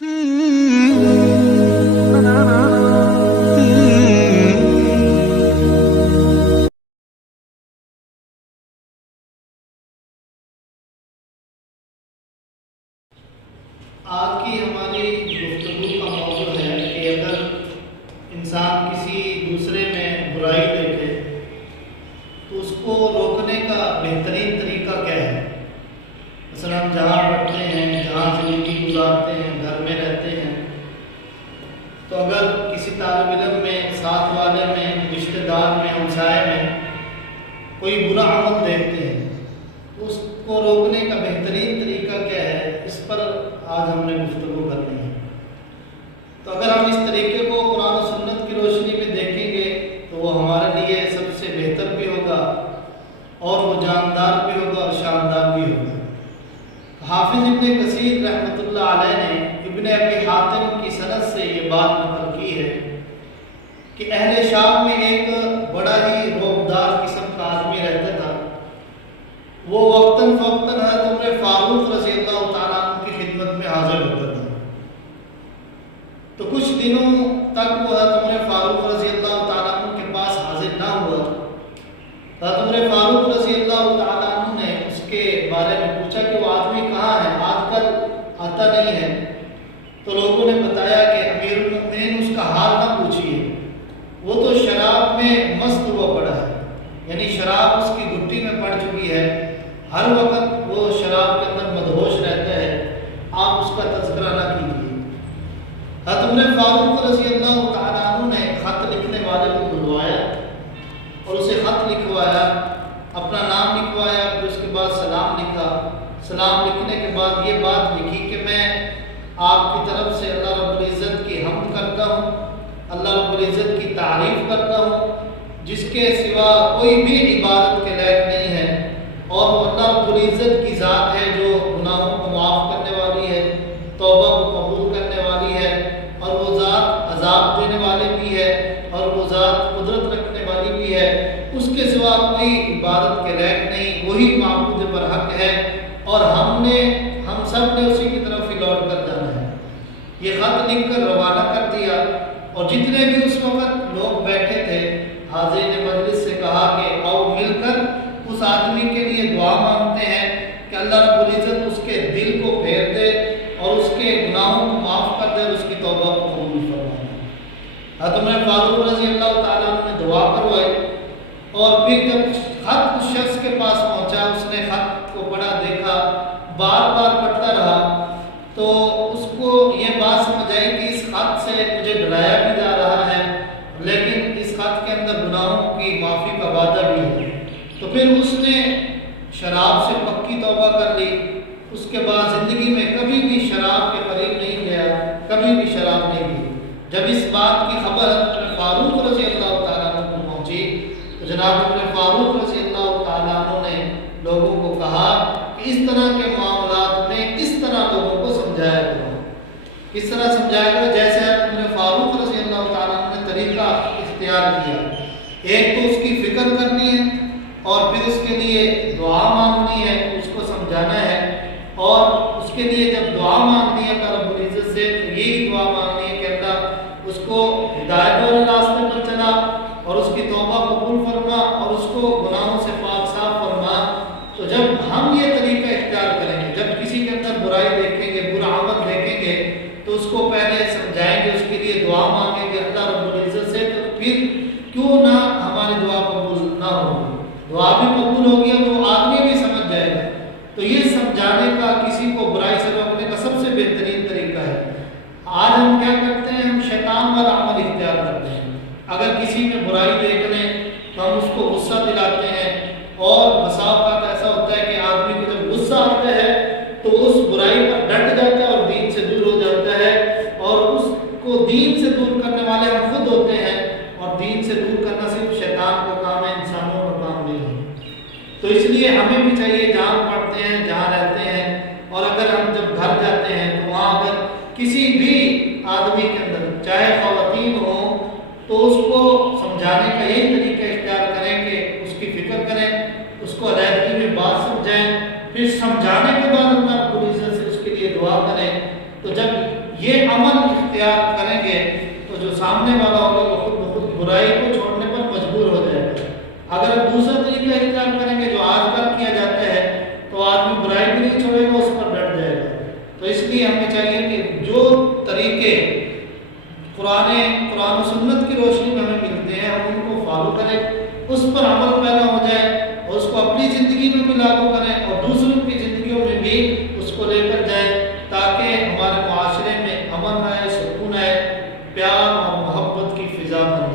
آج کی ہماری گفتگو کا موضوع ہے کہ اگر انسان کسی دوسرے میں برائی دیکھے تو اس کو روکنے کا بہترین طریقہ کیا ہے۔ مثلا ہم جہاں پڑھتے ہیں، جہاں زندگی گزارتے ہیں، گھر میں رہتے ہیں، تو اگر کسی طالب علم میں، ساتھ والے میں، رشتہ دار میں، ہمسائے میں کوئی برا عمل دیکھتے ہیں تو اس کو روکنے کا بہترین طریقہ کیا ہے، اس پر آج ہم نے گفتگو کرنی ہے۔ تو اگر ہم اس طریقے کو قرآن و سنت کی روشنی میں دیکھیں گے تو وہ ہمارے لیے سب سے بہتر بھی ہوگا اور وہ جاندار بھی ہوگا اور شاندار بھی ہوگا۔ حافظ ابن کثیر رحمۃ اللہ علیہ نے ابن ابی حاتم کی سند سے یہ بات نقل کی ہے کہ اہل شام میں ایک بڑا ہی روبدار قسم کا آدمی رہتا تھا۔ وہ وقتاً فوقتاً حضرت عمر فاروق رضی اللہ تعالیٰ عنہ کی خدمت میں حاضر ہوتا تھا۔ تو کچھ دنوں تک وہ حضرت عمر فاروق رضی اللہ تعالیٰ عنہ کے پاس حاضر نہ ہوا۔ حضرت عمر فاروق رضی اللہ تعالیٰ عنہ نے اس کے بارے میں پوچھا کہ وہ آدمی کہاں ہے، آج کل آتا نہیں ہے۔ تو لوگوں نے بتایا کہ امیر المؤمنین اس کا حال نہ پوچھیے، وہ تو شراب میں مست ہوا پڑا ہے، یعنی شراب اس کی گھٹی میں پڑ چکی ہے، ہر وقت وہ شراب کے اندر مدہوش رہتا ہے، آپ اس کا تذکرہ نہ کیجیے۔ حضرت عمر فاروق رضی اللہ تعالیٰ عنہ نے خط لکھنے والے کو بلوایا اور اسے خط لکھوایا، اپنا نام لکھوایا، پھر اس کے بعد سلام لکھا۔ سلام لکھنے کے بعد یہ بات لکھی کہ میں آپ کی طرف سے اللہ رب العزت کی حمد کرتا ہوں، اللہ رب العزت کی تعریف کرتا ہوں جس کے سوا کوئی بھی عبادت کے لائق نہیں ہے، اور وہ اللہ رب العزت کی ذات ہے جو گناہوں کو معاف کرنے والی ہے، توبہ کو قبول کرنے والی ہے، اور وہ ذات عذاب دینے والی بھی ہے، اور وہ ذات قدرت رکھنے والی بھی ہے، اس کے سوا کوئی عبادت کے لائق نہیں، وہی معبود برحق ہے، اور ہم سب نے اسی کی طرف ہی لوٹ کر جانا ہے۔ یہ خط لکھ کر روانہ کر دیا، اور جتنے بھی اس وقت لوگ بیٹھے تھے حاضرین مجلس سے کہا کہ آؤ مل کر اس آدمی کے لیے دعا مانگتے ہیں کہ اللہ رب العزت اس کے دل کو پھیر دے اور اس کے گناہوں کو معاف کر دے اور اس کی توبہ کو قبول فرمائے۔ حضرت عمر فاروق رضی اللہ تعالیٰ عنہ نے دعا کروائی، اور پھر جب خط اس شخص کے پاس پہنچا، اس نے خط کو پڑھا، دیکھا، بار بار پڑھتا رہا، تو اس کو یہ بات سمجھ آئی کہ اس خط سے مجھے ڈرایا بھی جا رہا ہے، لیکن اس خط کے اندر گناہوں کی معافی کا وعدہ بھی ہے۔ تو پھر اس نے شراب سے پکی توبہ کر لی، اس کے بعد زندگی میں کبھی بھی شراب کے قریب نہیں گیا، کبھی بھی شراب نہیں پی۔ جب اس بات کی خبر عمر فاروق رضی اللہ تعالیٰ عنہ کو پہنچی تو جناب عمر فاروق رضی اللہ تعالیٰ عنہ نے لوگوں کو کہا کہ اس طرح کے معاملات میں اس طرح لوگوں کو سمجھایا کرو۔ کس طرح سمجھایا کرو؟ جیسے عمر فاروق رضی اللہ تعالیٰ عنہ نے طریقہ اختیار کیا، ایک تو اس کی فکر کرنی ہے، اور پھر اس کے لیے دعا مانگنی ہے، اس کو سمجھانا ہے، اور اس کے لیے جب دعا مانگنی ہے اللہ رب العزت سے تو یہی دعا مانگنی ہے کہ اللہ اس کو ہدایت والے راستے پر چلا اور اس کی توبہ قبول فرما اور اس کو گناہوں سے پاک صاف فرما۔ تو جب ہم یہ طریقہ اختیار کریں گے، جب کسی کے اندر برائی دیکھیں گے، برا عمل دیکھیں گے، تو اس کو پہلے سمجھائیں گے، اس کے لیے دعا مانگیں گے اللہ رب العزت سے، تو پھر کیوں نہ ہماری دعا قبول نہ ہوگی، دعا بھی قبول ہوگی اور وہ آدمی بھی سمجھ جائے گا۔ تو یہ سمجھانے کا، کسی کو برائی سے روکنے کا سب سے بہترین طریقہ ہے۔ آج ہم کیا کرتے ہیں؟ ہم شیطان والا عمل اختیار کرتے ہیں۔ اگر کسی میں برائی دیکھ لیں تو ہم اس کو غصہ دلاتے ہیں، اور بسا اوقات ایسا ہوتا ہے کہ آدمی کو جب غصہ آتا ہے تو اس برائی پر ڈٹ جاتا ہے اور دین سے دور ہو جاتا ہے، اور اس کو دین سے دور کرنے والے ہم خود ہوتے ہیں، اور دین سے دور کرنا صرف شیطان کا کام ہے، انسانوں کا کام نہیں ہے۔ تو اس لیے ہمیں بھی چاہیے جہاں پڑھتے ہیں، جہاں رہتے ہیں، اور اگر ہم جب گھر جاتے ہیں تو وہاں اگر کسی بھی آدمی کے اندر چاہے خواتین ہوں تو اس کو سمجھانے کا یہی طریقہ اختیار کریں کہ اس کی فکر کریں، اس کو علیحدگی میں بات سمجھائیں، پھر سمجھانے کے بعد اللہ رب العزت سے اس کے لیے دعا کریں۔ تو جب یہ عمل اختیار کریں گے تو جو سامنے والا ہوگا وہ خود بخود برائی کو چھوڑنے پر مجبور ہو جائے گا۔ اگر دوسرا طریقہ اختیار کریں گے جو آج کل کیا جاتا ہے تو آدمی برائی بھی نہیں چھوڑے گا، اس پر ڈٹ جائے گا۔ تو اس لیے ہمیں چاہیے کہ جو طریقے قرآن و سنت کی روشنی میں ہمیں ملتے ہیں ہم ان کو فالو کریں، اس پر عمل پیدا ہو جائے اور اس کو اپنی زندگی میں بھی لاگو کریں اور دوسروں کی زندگیوں میں بھی اس کو لے کر جائیں، تاکہ ہمارے معاشرے میں امن آئے، سکون آئے، پیار اور محبت کی فضا بنے۔